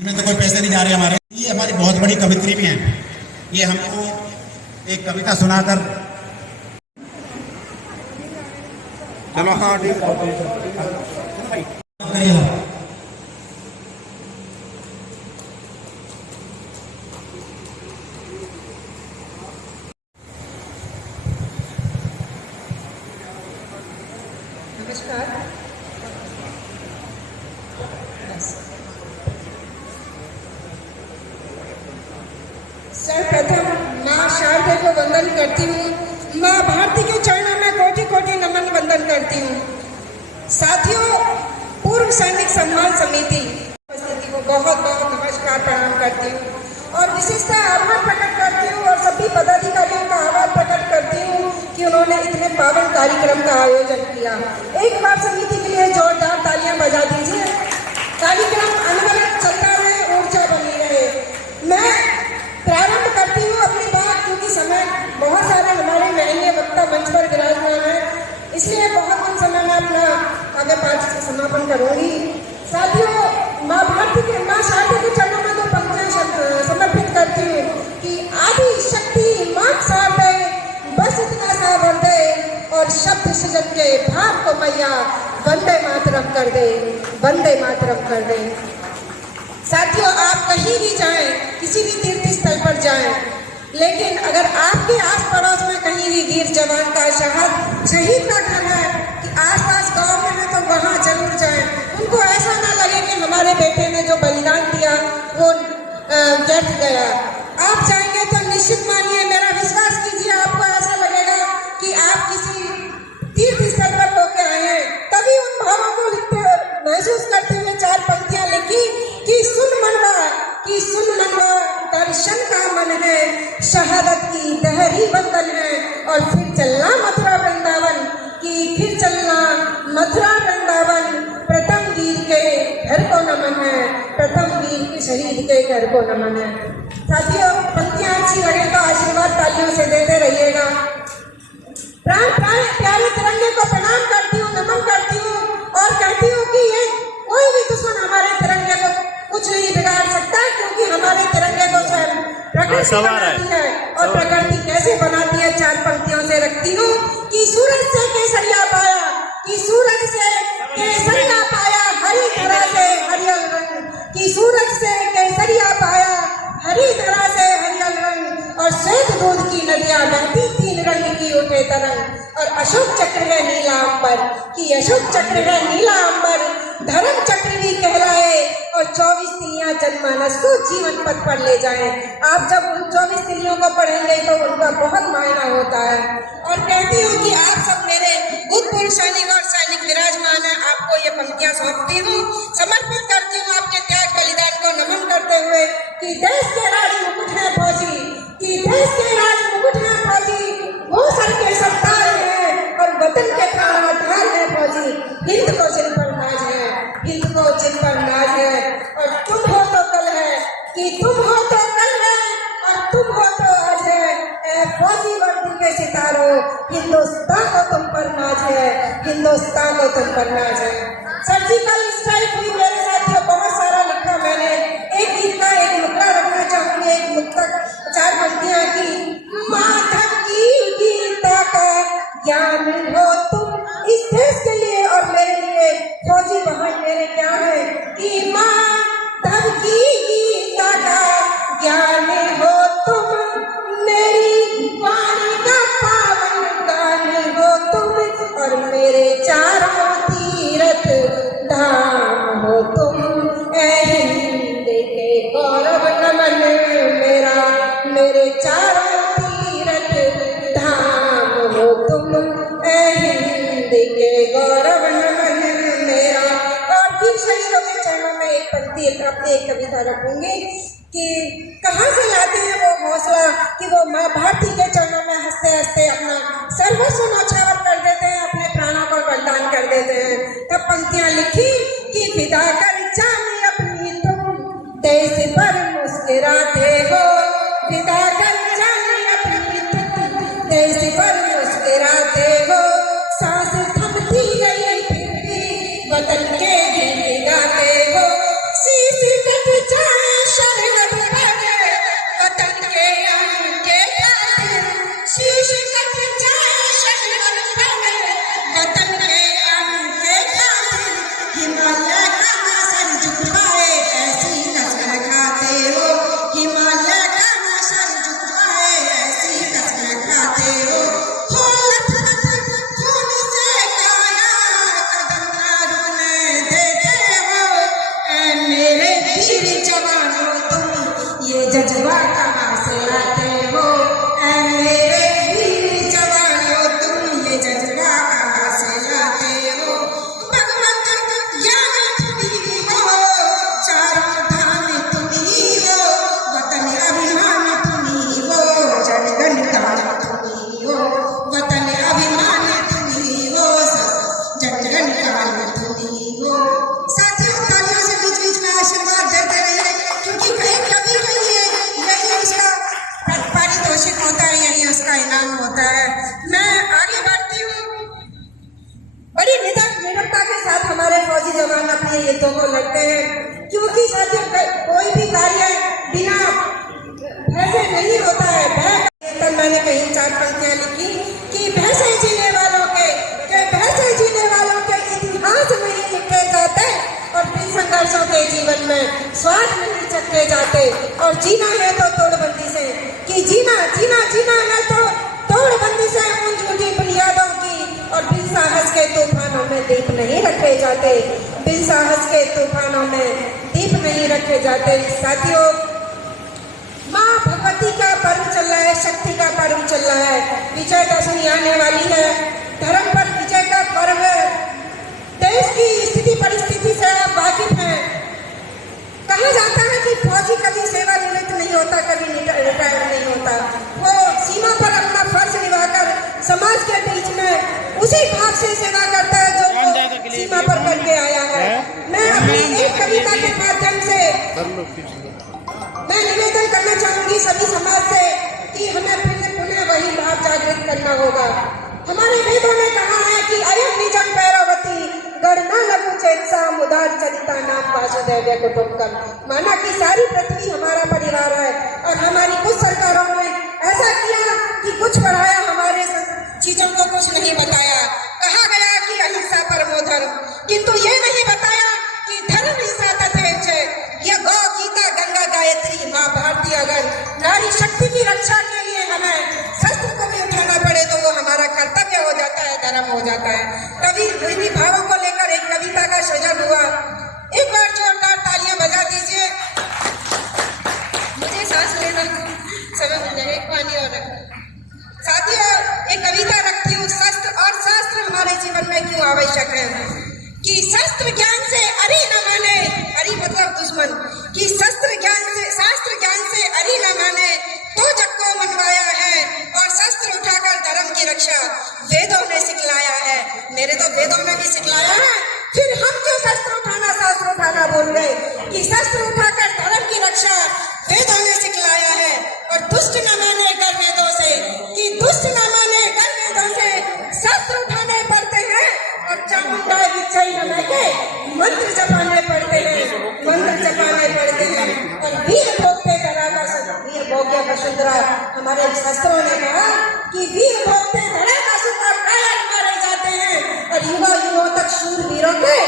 में तो कोई पैसे नहीं जा रहे हमारे। ये हमारी बहुत बड़ी कवित्री भी है। ये हमको एक कविता सुनाकर चलो। हाँ ठीक नमस्कार। सर्वप्रथम माँ शारदा को वंदन करती हूँ। माँ भारती के चरणों में कोटि कोटि नमन वंदन करती हूँ। साथियों, पूर्व सैनिक सम्मान समिति उपस्थिति को बहुत बहुत नमस्कार प्रणाम करती हूँ और विशेषतः आभार प्रकट करती हूँ और सभी पदाधिकारियों का आभार प्रकट करती हूँ कि उन्होंने इतने पावन कार्यक्रम का आयोजन किया। एक बार समिति के लिए जोरदार तालियां बजा दीजिए। कार्यक्रम अनवरत चलता रहे, ऊर्जा बनी रहे। मैं प्रारंभ करती हूँ अपनी बात, क्योंकि समय बहुत सारे हमारे माननीय वक्ता मंच पर विराजमान है, इसलिए बहुत कम समय में अपना आगे पाठ से समापन करूंगी। साथियों, माँ भारती के माँ शारदा के चरणों में दो पंक्तियां समर्पित करती हूँ कि आदि शक्ति माँ शारदा बस इतना सा भर दे और शब्द सृजन के भाव को मैया वंदे मातरम कर दे, वंदे मातरम कर दे। साथियों, आप कहीं भी जाएं, किसी भी तीर्थ स्थल पर जाएं, लेकिन अगर आपके आस पड़ोस में कहीं भी वीर जवान का शहीद का घर है कि आसपास गांव में है, तो वहां जरूर जाएं। उनको ऐसा ना लगे कि हमारे बेटे ने जो बलिदान दिया वो व्यर्थ गया। आप जाएंगे तो निश्चित मानिए, मेरा विश्वास कीजिए, आपको ऐसा लगेगा कि आप किसी तीर्थ स्थल पर होके आए हैं। तभी उन भावों को लिखते महसूस करते हुए चार पंक्तियां लिखी कि सुन मनवा दर्शन का मन है, शहादत की दहरी बंधन है, और फिर चलना मथुरा वृंदावन की, फिर चलना मथुरा वृंदावन, प्रथम वीर के घर को नमन है, प्रथम वीर के शहीद के घर को नमन है। साथियों, पंक्तियां अच्छी लगे तो आशीर्वाद तालियों से देते रहिएगा। प्राण प्राण प्यारे तिरंगे को प्रणाम करती हूँ, नमन करती हूँ और कहती हूँ कि ये कोई भी दुश्मन हमारे तिरंगे को कुछ नहीं बिगाड़ सकता, क्योंकि हमारे तिरंगे को स्वयं प्रकृति बनाती है। और प्रकृति कैसे बनाती है, चार पंक्तियों से रखती हूँ कि सूरज से केसरिया पाया, कि सूरज से केसरिया पाया, हरी धरा से हरियल रंग, कि सूरज से केसरिया पाया, हरी धरा से हरियल रंग, और श्वेत दूध की नदियां बहती, तीन रंग की उठे तरंग, और अशोक चक्र है नीला अंबर, कि अशोक चक्र है नीला अंबर, धर्म चक्र भी कहलाए, और 24 तिलियां जनमानस को जीवन पथ पर ले जाएं। आप जब उन 24 तिलियों को पढ़ेंगे तो उनका बहुत मायना होता है। और कहती हूँ कि आप सब मेरे भूतपूर्व सैनिक और सैनिक विराजमान है, आपको ये पंक्तियां सौंपती हूँ, समर्पित करती हूँ अपने त्याग बलिदान को नमन करते हुए कि देश के राज मुकुट है फौजी, कि देश के राज मुकुट है फौजी, वो सर के सत्तार है और वतन के प्राण ढाल है फौजी, हिंद को जिन पर नाज है, हिंद को जिन पर नाज है, और तुम हो तो कल है, कि तुम हो तो कल है और तुम हो तो आज है, ए फौजी वर्दी के सितारों, हिंदुस्तान को तुम पर नाज है, हिंदुस्तान को तुम पर नाज है। सर्जिकल स्ट्राइक हुई मेरे साथियों, बहुत सारा लिखा मैंने। एक गीत का एक मुद्रा रखना चाहूंगी, एक मुद्रा, चार पंक्तियां की। माधव की गीता का ज्ञान हो तुम, इस देश के लिए और मेरे लिए फौजी भाई मेरे क्या है, कि माधव की गीता का ज्ञान हो तुम, मेरी वाणी का पावन गान हो तुम, और मेरे चारों तीरथ धाम हो तुम, ए हिंद के गौरव नमन मेरा, मेरे चारों तीरथ धाम हो तुम, ए हिंद के गौरव नमन मेरा। और फिर शहीदों के चरणों में एक पंक्ति अपनी एक कविता रखूंगी कि कहाँ से लाते हैं वो हौसला कि वो माँ भारती के चरणों में हंसते हंसते अपना सर्वस्व न्यौछावर कर देते हैं, अपने प्राणों को बलिदान कर देते हैं। तब पंक्तियां लिखी कि फिदा कर जाने अपनी तुम, देश पर मुस्कुराते हो, फिदा कर जाने अपनी तुम, देश पर मुस्कुराते हो, सांस थमती गई फिर भी वतन के गीत गाते हो, शीश कट जाए वीर जवानों तुम ये जज्बा कहाँ से लाते हो, ऐ मेरे वीर जवानों तुम ये जज्बा कहाँ से लाते हो। भगवत ज्ञान तुम्ही हो, चारों धाम तुम्ही हो, वतन अभिमान तुम्ही हो, जनगण का तुम्ही हो, वतन अभिमान तुम्ही हो, जनगण का तुम्ही हो। साथियों, तालियों से बीच बीच में आशीर्वाद देते रहिए, क्योंकि एक कवि के लिए यही उसका पारितोषिक होता है, यही उसका इनाम होता है। मैं आगे बढ़ती हूँ। बड़ी निडरता के साथ हमारे फौजी जवान अपने युद्धों को लड़ते हैं, क्योंकि साथियों कोई भी कार्य बिना भय से नहीं होता है। भय का मैंने कहीं 4 पंक्तियां लिखी कि भय से जीने वालों के इतिहास नहीं लिखे जाते, और बिन संघर्षों के जीवन में स्वाद नहीं चखे जाते। और जीना है तो तोड़बंदी से, कि जीना है तो तोड़बंदी से उन झूठी बुनियादों की, और बिन साहस के तूफानों में दीप नहीं रखे जाते, बिन साहस के तूफानों में दीप नहीं रखे जाते। साथियों, माँ भगवती का पर्व चल रहा है, शक्ति का पर्व चल रहा है, विजयदशमी आने वाली है, धर्म पर विजय का पर्व। देश की स्थिति परिस्थिति से आप वाकिफ हैं। कहा जाता है कि फौजी कभी सेवानिवृत्त नहीं होता, कभी रिटायर नहीं होता। वो सीमा पर अपना फर्ज निभाकर समाज के बीच में उसी भाव से सेवा करता है जो वो सीमा पर करके आया है। मैं अपनी एक कविता के माध्यम से मैं निवेदन करना चाहूंगी सभी समाज से कि हमें पुनः वही भाव जागृत करना होगा। हमारे वेदों में कहा है कि अयम निजम पैरवती गणना लघु चेतसा मुदार चरिता नाम वासुदेव कुटुंबकम। माना कि सारी पृथ्वी हमारा परिवार है, और हमारी कुछ सरकारों ने ऐसा किया कि कुछ बढ़ाया, हमारे चीजों को कुछ नहीं बताया। कहा गया कि अहिंसा परमो धर्म, किंतु ये नहीं बताया कि धर्म हिंसा तथेच है। यह गौ गीता गंगा गायत्री माँ भारती, अगर नारी शक्ति की रक्षा के लिए हमें शस्त्र को भी उठाना पड़े तो वो हमारा कर्तव्य हो जाता है, धर्म हो जाता है। कभी इन्हीं भावों को लेकर एक कविता का सृजन हुआ। एक बार जोरदार तालियां बजा दीजिए। मुझे सांस लेना समय मिल जाए, एक पानी और साथियों, एक कविता रखती हूँ, शस्त्र और शास्त्र हमारे जीवन में क्यों आवश्यक है। कि शस्त्र ज्ञान से अरि न माने, अरि मतलब दुश्मन, कि शस्त्र ज्ञान से शास्त्र ज्ञान से अरि न माने तो जग को मनवाया है, और शस्त्र उठाकर धर्म की रक्षा वेदों ने सिखलाया है। मेरे तो वेदों ने भी सिखलाया है, फिर हम क्यों शस्त्र उठाना शास्त्र उठाना भूल गए। कि शस्त्र उठाकर धर्म की रक्षा वेदों ने सिखलाया है, और दुष्ट न माने कर वेदों से, कि दुष्ट न माने कर वेदों से शस्त्र उठाने पड़ते हैं, और चामुंडा विच्छई न के मंत्र जपाने पड़ते हैं, मंत्र जपाने पड़ते हैं। और वीर भोगते धरा का वीर भोग्य वसुंधरा, हमारे शास्त्रों ने कहा कि वीर भोगते धरा का सुंदर कायर मारे जाते हैं, और युवा युवाओं तक शूर वीरों के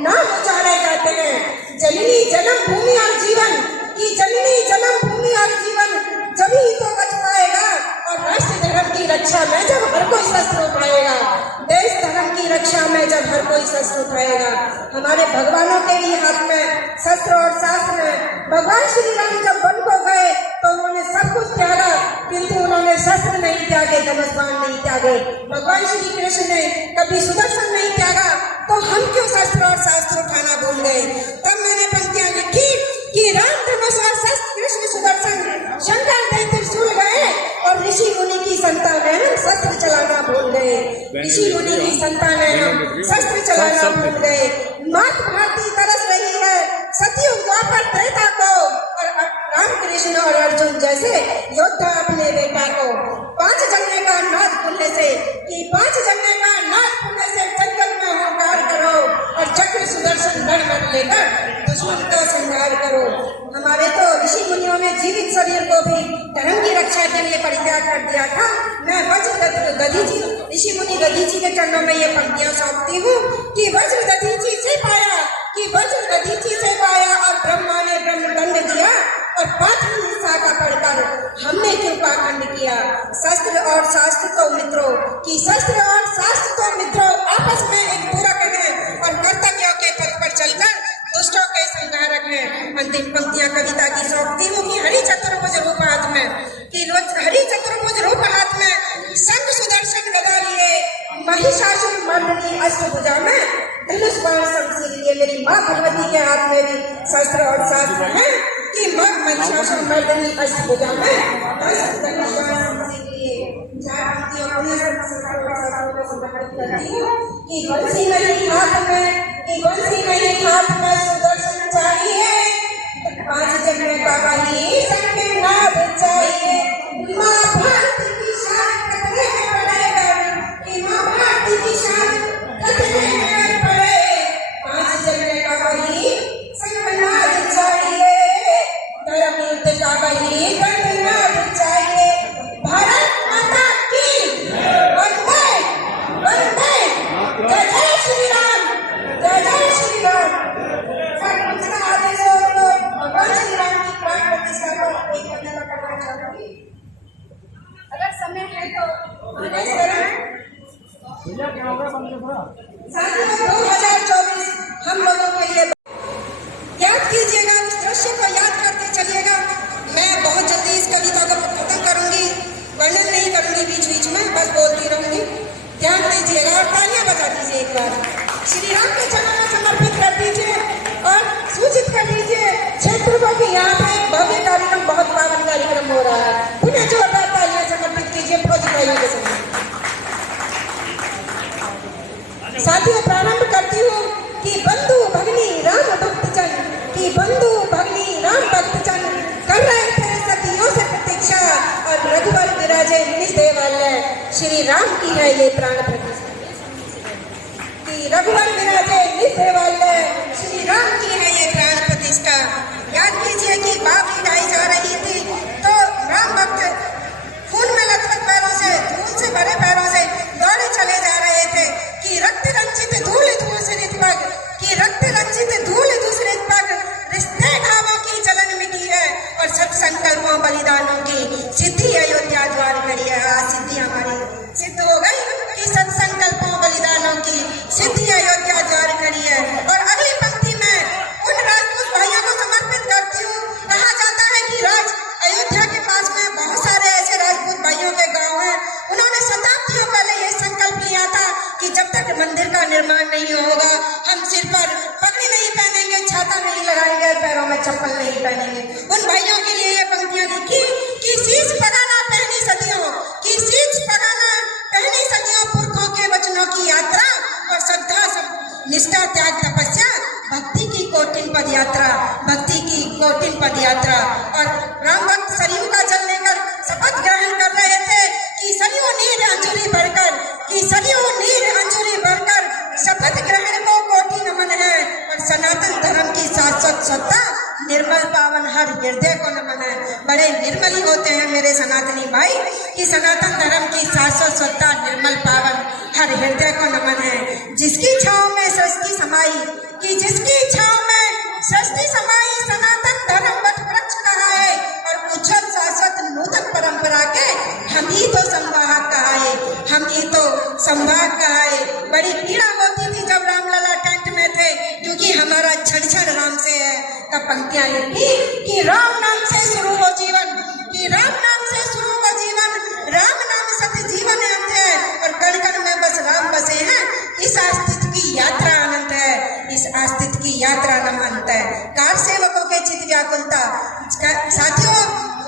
नाम उचारे जाते हैं। जननी जन्म भूमि और जीवन, की जननी जन्म भूमि और जीवन जभी तो बच पाएगा, और राष्ट्र धर्म की रक्षा में जब हर कोई शस्त्र उठाएगा, देश धर्म की रक्षा में जब हर कोई शस्त्र उठाएगा। हमारे भगवानों के भी हाथ में शस्त्र और शास्त्र है। भगवान श्री राम जब वन को गए तो उन्होंने सब कुछ त्यागा, किंतु उन्होंने शस्त्र नहीं त्यागे, धनुष बाण नहीं त्यागे। भगवान श्री कृष्ण ने कभी सुदर्शन नहीं त्यागा, तो हम क्यों शस्त्र और शास्त्र उठाना भूल गए। तब मैंने पंक्तियां लिखी कि राम धनुष और शस्त्र कृष्ण सुदर्शन, शंकर ने त्रिशूल गए, और ऋषि मुनि की संतानें हम शस्त्र चलाना भूल गए। ऋषि मुनि की संतानें हम शस्त्र चलाना भूल गए। मात भारती तरस रही है सतयुग द्वापर त्रेता को, और राम कृष्ण और अर्जुन जैसे योद्धा अपने बेटा को 5 जंगले का नाद खुलने से, कि 5 जंगले का नाद खुलने से जंगल में हुंकार करो, और चक्र सुदर्शन धड़ लेकर दुश्मन का संहार करो। हमारे तो ऋषि मुनियों ने जीवित शरीर को भी धर्म की रक्षा के लिए परित्याग कर दिया था। मैं वज्र दधीची, ऋषि मुनि दधीची के चरणों में ये पंक्तियां सौंपती हूँ कि वज्र दधीची से पाया, कि वज्र दधीची से पाया, और ब्रह्मा ने ब्रह्मदंड दिया, और 5वीं हिंसा का पढ़कर हमने क्यों पाखंड किया। शस्त्र और शास्त्र तो मित्रों, कि शस्त्र और शास्त्र तो मित्रों आपस में एक पूरक है, और कर्तव्यों के पथ पर चलकर दुष्टों के संहारक है। अंतिम पंक्तियां कविता की सौंपती हूँ कि हरि चतुर्भुज रूप हाथ में, कि हरि चतुर्भुज रूप हाथ में, शंख सुदर्शन गदा लिए, महिषासुर मर्दिनी अष्टभुजा में, धनुष बाण शमशीर लिए। मेरी माँ भगवती के हाथ में भी शस्त्र और शास्त्र है कि माँ महिषासुर मर्दिनी अष्टभुजा में धनुष बाण शमशीर लिए। चार पंक्तियों को समर्पित करती हूँ कि बंसी नहीं हाथ में, कि बंसी नहीं हाथ में सुदर्शन चाहिए, पांच जन्म का बलि सबके नाद चाहिए। माँ भारती की शान कतरे में पड़ेगा, कि माँ भारती की शान कतरे में पड़े, पांच जन्म का बलि सबके नाद चाहिए, धर्म युद्ध का बलि सबके नाद चाहिए। भारत माता की वंदे वंदे, जय जय श्री राम, जय जय श्री राम। सर्वोच्च आदेश भगवान श्री राम की प्राण प्रतिष्ठा को एक कविता करना चाहूंगी, अगर समय है तो। साथियों 2024 हम लोगों के लिए याद कीजिएगा, उस दृश्य को याद करते चलिएगा। मैं बहुत जल्दी इस कविता को खत्म करूंगी, वर्णन नहीं करूंगी बीच बीच में, बस बोलती रहूंगी। ध्यान दीजिएगा और तालियां बजा दीजिए एक बार। श्री राम के चरणों में समर्पित कर दीजिए और सूचित कर दीजिए क्षेत्र को कि यहाँ पे एक भव्य कार्यक्रम, बहुत पावन कार्यक्रम हो रहा है। पुनः जोरदार तालियां समर्पित कीजिए फौजी भाइयों के सामने। साथियों प्रारंभ करती हूँ कि बंधु भगनी राम भक्तजन, कि बंधु भगनी राम भक्तजन कर रहे थे सदियों से प्रतीक्षा, और रघुवर विराजे निदेवालय। श्री राम की है ये प्राण प्रतिष्ठा, कि रघुवर विराजे निदेवालय, श्री राम की है ये प्राण प्रतिष्ठा। याद कीजिए कि बावली गाई जा रही थी तो राम भक्त खून में लथपथ पैरों से, धूल से भरे पैरों से दौड़े चले जा रहे थे कि रक्त रंजित धूल दूसरित पग, कि रक्त रंजित धूल दूसरित पग, रिश्ते घावों की जलन मिटी है और सत संकल्पों बलिदानों की सिद्धि अयोध्या द्वार खड़ी है। आज सिद्धि हमारी सिद्ध हो गई कि सत संकल्पों बलिदानों की सिद्धि अयोध्या द्वार खड़ी है। और अगली पंक्ति में उन राजपूत भाइयों को समर्पित करती हूँ। कहा जाता है कि अयोध्या के पास में बहुत सारे ऐसे राजपूत भाइयों के गांव हैं, उन्होंने शताब्दियों पहले ये संकल्प लिया था कि जब तक मंदिर का निर्माण नहीं होगा हम सिर पर पगड़ी नहीं पहनेंगे, छाता नहीं लगाएंगे, पैरों में चप्पल नहीं पहनेंगे। उन भाइयों के लिए ये पंक्तियां लिखी कि शीश पगाना पहनी सदियों, कि शीश पगाना पहनी सदियों, पुरखों के वचनों की यात्रा और श्रद्धा निष्ठा त्याग तपस्या, भक्ति की कौटिन पद यात्रा, भक्ति की कौटिन पद यात्रा। और राम भक्त सरयू का जल लेकर शपथ ग्रहण कर रहे थे कि सरयू नीर अंजूरी भरकर, कि सरयू नीर अंजूरी भरकर शपथ ग्रहण को कोटि नमन है। और सनातन धर्म की शाश्वत सत्ता निर्मल पावन हर हृदय को नमन है। बड़े निर्मल ही होते हैं मेरे सनातनी भाई, कि सनातन धर्म की शाश्वत सत्ता निर्मल पावन हर हृदय को नमन है। जिसकी छांव में सृष्टि समाई, कि जिसकी छांव में सृष्टि समाई, सनातन धर्म वट वृक्ष कहा है और उच्छल शाश्वत नूतन परंपरा के हम ही तो संवाहक कहा है, हम ही तो संवाहक कहा है। बड़ी पीड़ा होती थी जब रामलला टेंट में थे, क्योंकि हमारा छड़ राम से है। तब पंक्तियां लिखी कि राम नाम से शुरू हो जीवन, कि राम नाम से शुरू हो जीवन, राम नाम सत्य जीवन अंत है और कण कण में बस राम बसे हैं। इस अस्तित्व की यात्रा अनंत है, इस अस्तित्व की यात्रा अनंत है। कार सेवकों के चित व्याकुलता। साथियों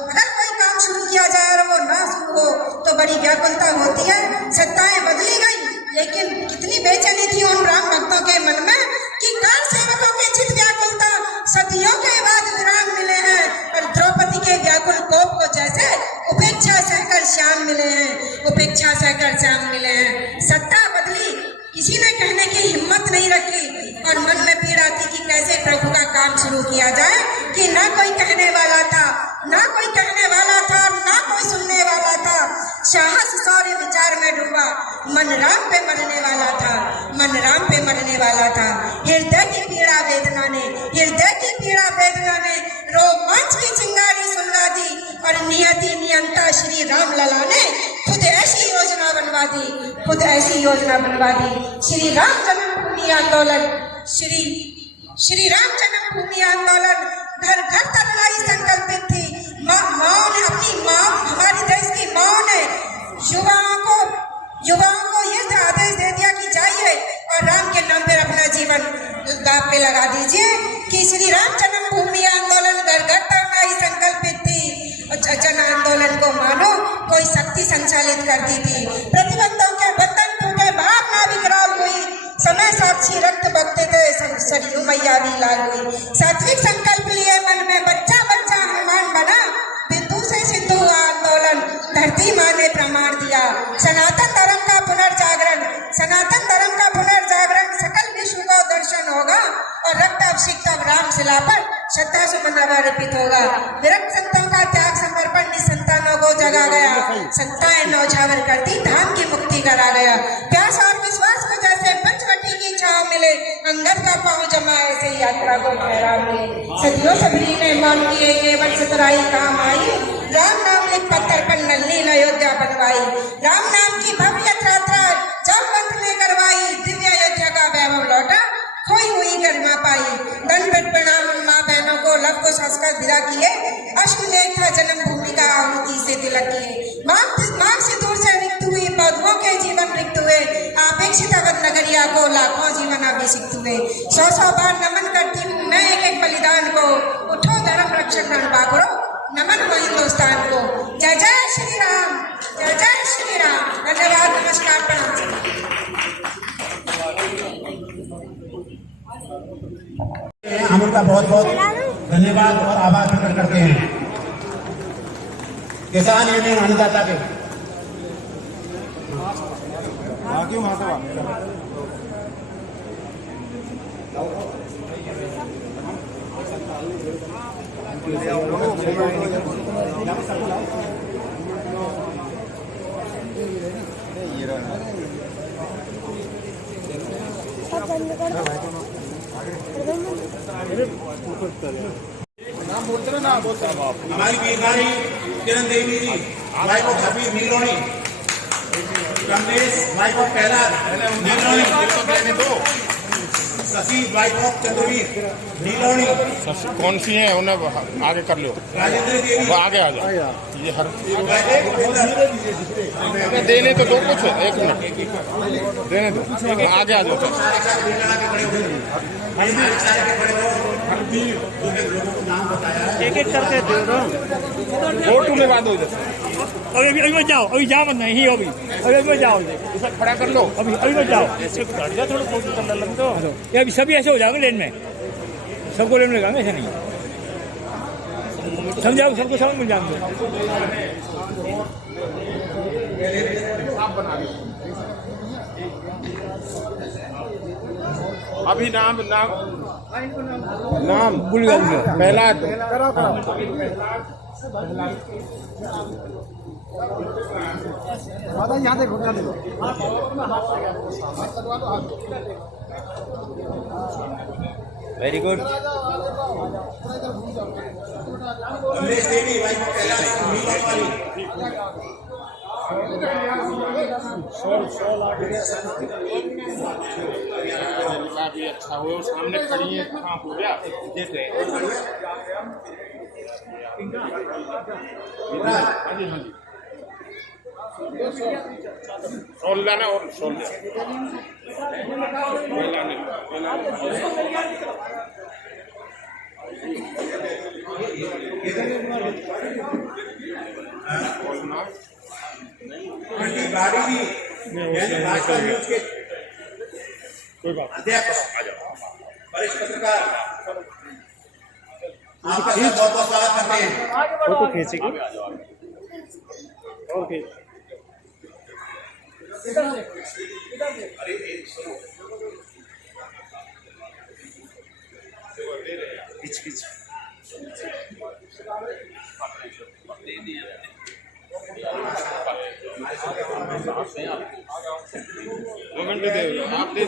अगर कोई काम शुरू किया जाए और वो ना शुरू हो तो बड़ी व्याकुलता होती है। सत्ताएं बदली गई लेकिन कितनी बेचैनी थी उन राम भक्तों के मन में कि कार सेवकों के चित व्याकुलता, सदियों के बाद विराम मिले हैं और द्रौपदी के व्याकुल कोप को जैसे उपेक्षा सहकर श्याम मिले हैं, उपेक्षा सहकर श्याम मिले हैं। सत्ता बदली, किसी ने कहने की हिम्मत नहीं रखी और मन में पीड़ा थी कि कैसे प्रभु का काम शुरू किया जाए, कि ना कोई कहने वाला था, ना कोई कहने वाला था और ना कोई सुनने वाला था। साहस शौर्य विचार में डूबा, मन राम पे मरने वाला था, मन राम पे मरने वाला था। हृदय की पीड़ा वेदना ने, हृदय की पीड़ा वेदना ने रोमांच की चिंगारी सुलगा दी और नियति नियंता श्री राम लला ने खुद ऐसी योजना बनवा दी, खुद ऐसी योजना बनवा दी। श्री राम जन्मभूमि आंदोलन, श्री राम जन्मभूमि आंदोलन संचालित करती थी। प्रतिबंधों के बंधन टूटे, भावना विकराल हुई, समय साक्षी रक्त बगते थे, सरयू मैया भी लाल हुई। सात्विक संकल्प लिए मन में, बच्चा बच्चा हनुमान बना, बिंदु से सिंधु हुआ आंदोलन, धरती माँ ने प्रमाण दिया। सनातन धर्म का पुनर्जागरण, सनातन धर्म का पुनर्जागरण, सकल विश्व को दर्शन होगा और रक्त अभिषिक्त अब राम शिला पर श्रद्धा सुमन अर्पित होगा। विरक्त संतों का त्याग समर्पण निसंतानों को जगा गया, संताएं नौछावर करती धाम की मुक्ति करा गया। प्यास और विश्वास को जैसे पंचवटी की छाव मिले, अंगद का पांव जमा ऐसे यात्रा को ठहराव मिले। सदियों सबरी ने मान किए, केवल सतराई काम आई, राम नाम एक पत्थर पर नल्ली अयोध्या बनवाई। राम नाम की भव्य यात्रा जामवंत ने करवाई, दिव्य अयोध्या का वैभव लौटा, खोई हुई गरिमा पाई। दंडवत प्रणाम माँ बहनों को, लव को संस्कार विदा किए, अश्वमेध था जन्मभूमि का आहुति से तिलक किए। मार्ग से दूर से रिक्त हुई, पौधों के जीवन रिक्त हुए, अपेक्षित अवध नगरिया को लाखों जीवन अभिषिक्त हुए। 100 बार नमन करती हूँ मैं एक एक बलिदान को, उठो धर्म रक्षक रणबांकुरो, नमन हो हिंदुस्तान को। जय जय श्री राम, जय जय श्री राम। धन्यवाद, नमस्कार, प्रणाम। हम उनका बहुत बहुत धन्यवाद और आभार प्रकट करते हैं। किसान यूनियन अन्नदाता के हमारी वीरनारी Kiran Devi ji, wife of Habib Niloni, Kamlesh wife of Kailash Niloni, Shashi wife of Chandraveer Niloni. कौन सी है उन्हें आगे कर लो, राजेंद्र देवी, वो आगे आ जाओ। ये हर देने तो दो कुछ, एक मिनट देने दो, आगे आ जाओ। एक एक करके दे दो, फोटो में बात हो जाए। अभी मत जाओ, अभी जाओ मत, नहीं अभी मत जाओ, इसे खड़ा कर लो, अभी मत जाओ, हट जाओ थोड़ा, फोटो करना लग तो ये अभी सभी ऐसे हो जाओगे लेन में, सबको लेन में लगाएंगे, ऐसे नहीं समझाओ, सबको समझ मिल जाएंगे। अभी नाम नाम नाम भूल गया, पहला यहाँ देखो, यहाँ देखो। Very good. Kamlesh Devi wife of Kailash Niloni. भी अच्छा हुआ, सामने खड़ी है, कहाँ हो गया सोल लाना और सोल गाड़ी भी भाजपा न्यूज के अध्यक्ष वरिष्ठ पत्रकार आपका बहुत बहुत स्वागत करते हैं। फोटो खींचेगी, ओके। दो घंटे दे आप दे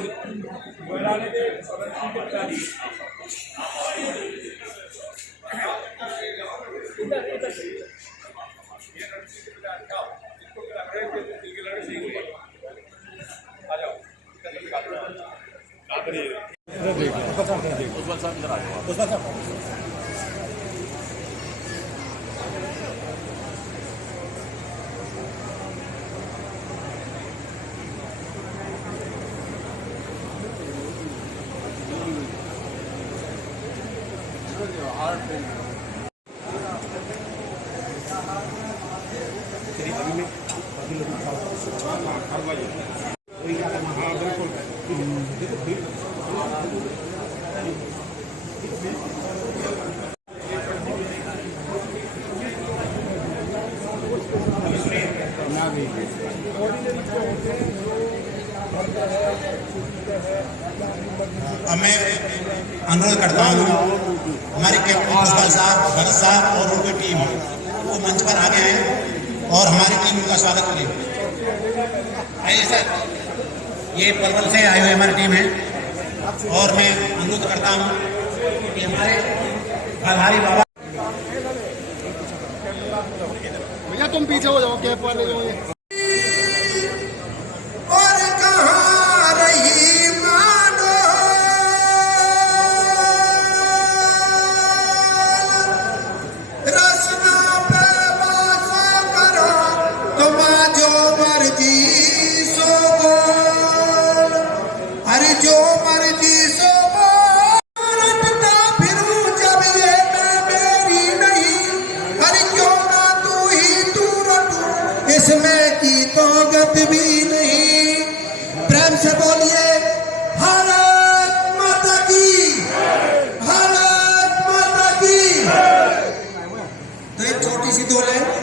अब मैं अनुरोध करता हूँ हमारे कैप्टन पुष्पा साहब, भरत साहब और उनकी टीम वो मंच पर आ गए हैं और हमारी टीम का स्वागत करें। आइए सर, ये पलवल से आए हुए हमारी टीम है और मैं अनुरोध करता हूँ कि हमारे भरहारी बाबा। भैया तुम पीछे हो जाओ, कैप वाले जो ये और कहाँ रही मानो रसना पे वासा करो तुम जो मर्जी सो बोल, अरे जो मर्जी सो बोल, रटता फिरूं जब ये मैं मेरी नहीं, अरे क्यों ना तू ही तू रटूं इसमें की तो गत भी नहीं। प्रेम से बोलिए भारत माता की, भारत माता की। तो एक छोटी सी दोल है।